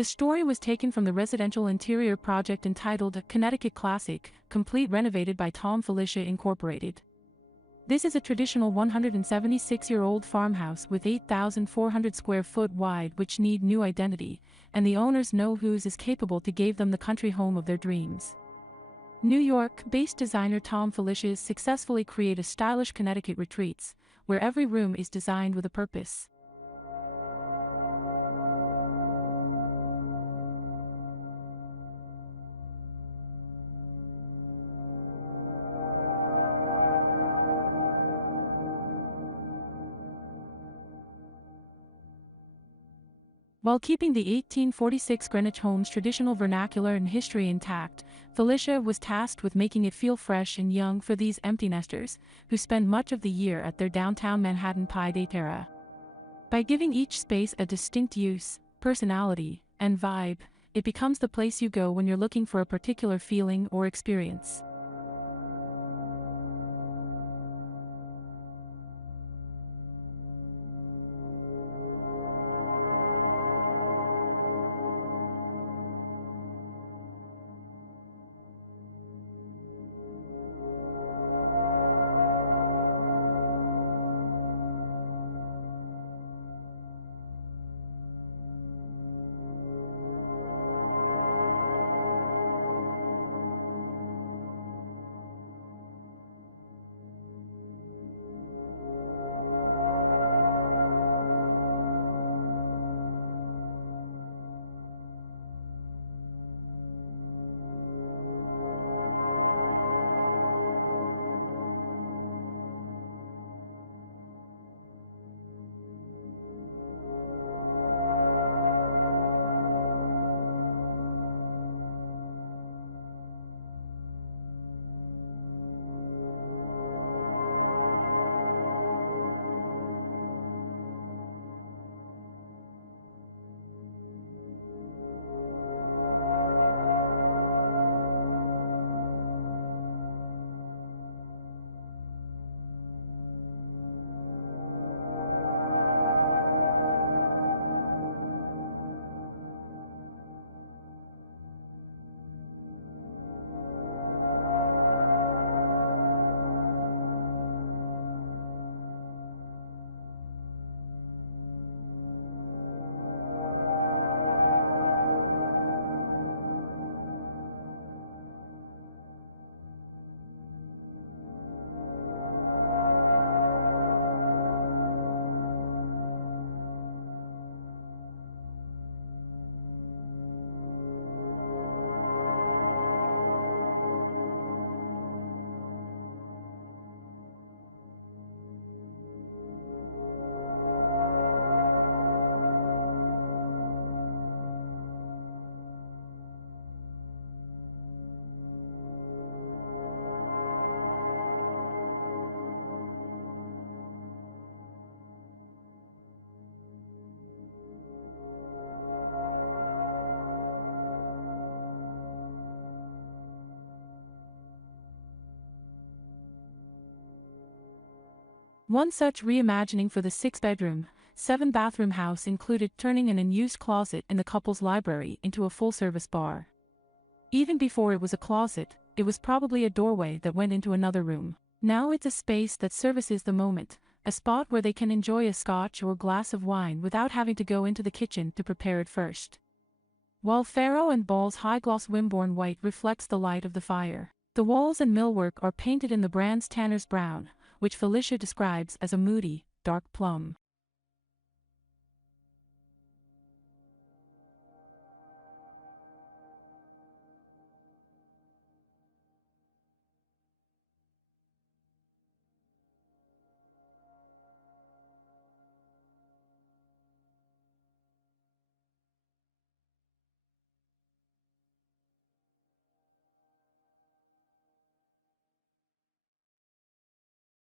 The story was taken from the residential interior project entitled Connecticut Classic, complete renovated by Thom Filicia Inc. This is a traditional 176-year-old farmhouse with 8,400 square foot wide which need new identity, and the owners know whose is capable to give them the country home of their dreams. New York-based designer Thom Filicia successfully created stylish Connecticut retreats, where every room is designed with a purpose. While keeping the 1846 Greenwich home's traditional vernacular and history intact, Filicia was tasked with making it feel fresh and young for these empty nesters, who spend much of the year at their downtown Manhattan pied-à-terre. By giving each space a distinct use, personality, and vibe, it becomes the place you go when you're looking for a particular feeling or experience. One such reimagining for the 6-bedroom, 7-bathroom house included turning an unused closet in the couple's library into a full-service bar. Even before it was a closet, it was probably a doorway that went into another room. Now it's a space that services the moment, a spot where they can enjoy a scotch or glass of wine without having to go into the kitchen to prepare it first. While Farrow and Ball's high-gloss Wimborne white reflects the light of the fire, the walls and millwork are painted in the brand's Tanner's brown, which Filicia describes as a moody, dark plum.